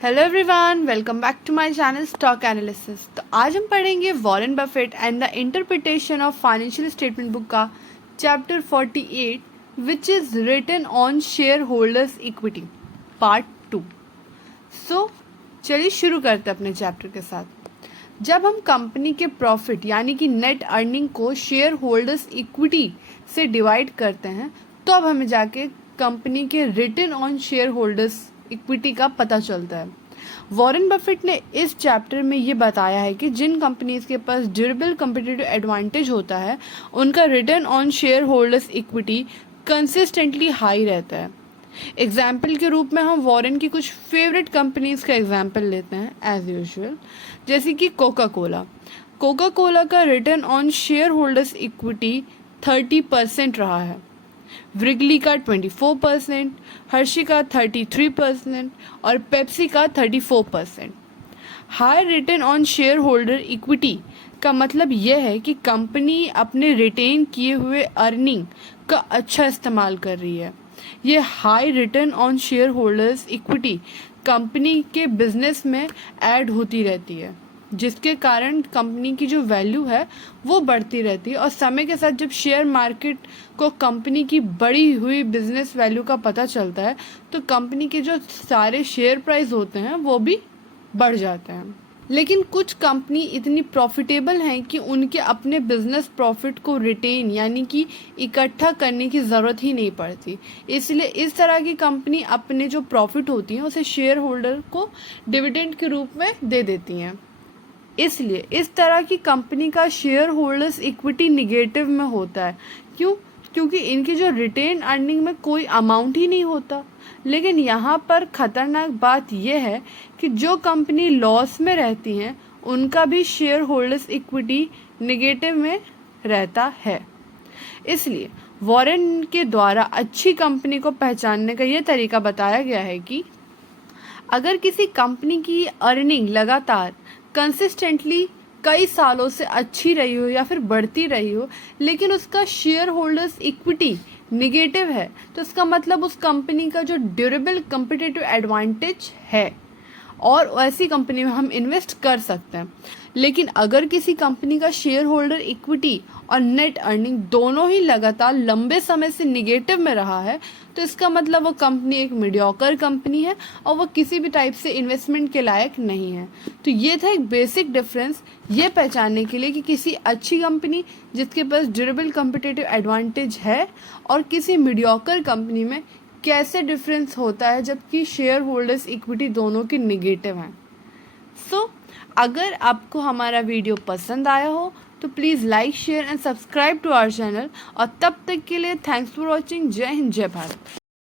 Hello everyone, welcome back to my channel stock analysis. तो आज हम पढ़ेंगे Warren Buffett and the interpretation of financial statement book का chapter 48 which is written on shareholders equity part 2। So चलिए शुरू करते हैं अपने चैप्टर के साथ। जब हम कंपनी के प्रॉफिट यानी कि नेट अर्निंग को शेयर होल्डर्स इक्विटी से डिवाइड करते हैं तो अब हमें जाके कंपनी के return on shareholders equity का पता चलता है। वॉरेन बफेट ने इस चैप्टर में ये बताया है कि जिन कंपनीज के पास ड्यूरेबल कम्पिटिटिव एडवांटेज होता है उनका return on shareholders equity consistently high रहता है। एग्जाम्पल के रूप में हम वॉरेन की कुछ फेवरेट कंपनीज का एग्जाम्पल लेते हैं एज यूजुअल, जैसे कि कोका कोला का return on shareholders equity 30% रहा है, व्रिगली का 24%, हर्शी का 33% और पेप्सी का 34%। High return on share holder equity का मतलब यह है कि कंपनी अपने रिटेन किए हुए अर्निंग का अच्छा इस्तेमाल कर रही है। ये high return on shareholders equity company के बिजनेस में ऐड होती रहती है, जिसके कारण कंपनी की जो वैल्यू है वो बढ़ती रहती है। और समय के साथ जब शेयर मार्केट को कंपनी की बढ़ी हुई बिजनेस वैल्यू का पता चलता है तो कंपनी के जो सारे शेयर प्राइस होते हैं वो भी बढ़ जाते हैं। लेकिन कुछ कंपनी इतनी प्रॉफिटेबल हैं कि उनके अपने बिजनेस प्रॉफिट को रिटेन यानी कि इकट्ठा करने की ज़रूरत ही नहीं पड़ती, इसलिए इस तरह की कंपनी अपने जो प्रॉफिट होती हैं उसे शेयर होल्डर को डिविडेंड के रूप में दे देती हैं। इसलिए इस तरह की कंपनी का शेयर होल्डर्स इक्विटी निगेटिव में होता है। क्योंकि इनकी जो रिटेन अर्निंग में कोई अमाउंट ही नहीं होता। लेकिन यहाँ पर खतरनाक बात यह है कि जो कंपनी लॉस में रहती हैं उनका भी शेयर होल्डर्स इक्विटी निगेटिव में रहता है। इसलिए वॉरेन के द्वारा अच्छी कंपनी को पहचानने का यह तरीका बताया गया है कि अगर किसी कंपनी की अर्निंग लगातार कंसिस्टेंटली कई सालों से अच्छी रही हो या फिर बढ़ती रही हो लेकिन उसका शेयर होल्डर्स इक्विटी निगेटिव है तो इसका मतलब उस कंपनी का जो ड्यूरेबल कम्पिटिटिव एडवांटेज है और ऐसी कंपनी में हम इन्वेस्ट कर सकते हैं। लेकिन अगर किसी कंपनी का शेयर होल्डर इक्विटी और नेट अर्निंग दोनों ही लगातार लंबे समय से निगेटिव में रहा है तो इसका मतलब वो कंपनी एक मीडियोकर कंपनी है और वो किसी भी टाइप से इन्वेस्टमेंट के लायक नहीं है। तो ये था एक बेसिक डिफरेंस ये पहचानने के लिए कि किसी अच्छी कंपनी जिसके पास ड्यूरेबल कम्पिटिटिव एडवांटेज है और किसी मीडियोकर कंपनी में कैसे डिफरेंस होता है जबकि शेयर होल्डर्स इक्विटी दोनों की निगेटिव हैं। सो अगर आपको हमारा वीडियो पसंद आया हो तो please like share and subscribe to our channel और तब तक के लिए थैंक्स फॉर वॉचिंग। जय हिंद, जय भारत।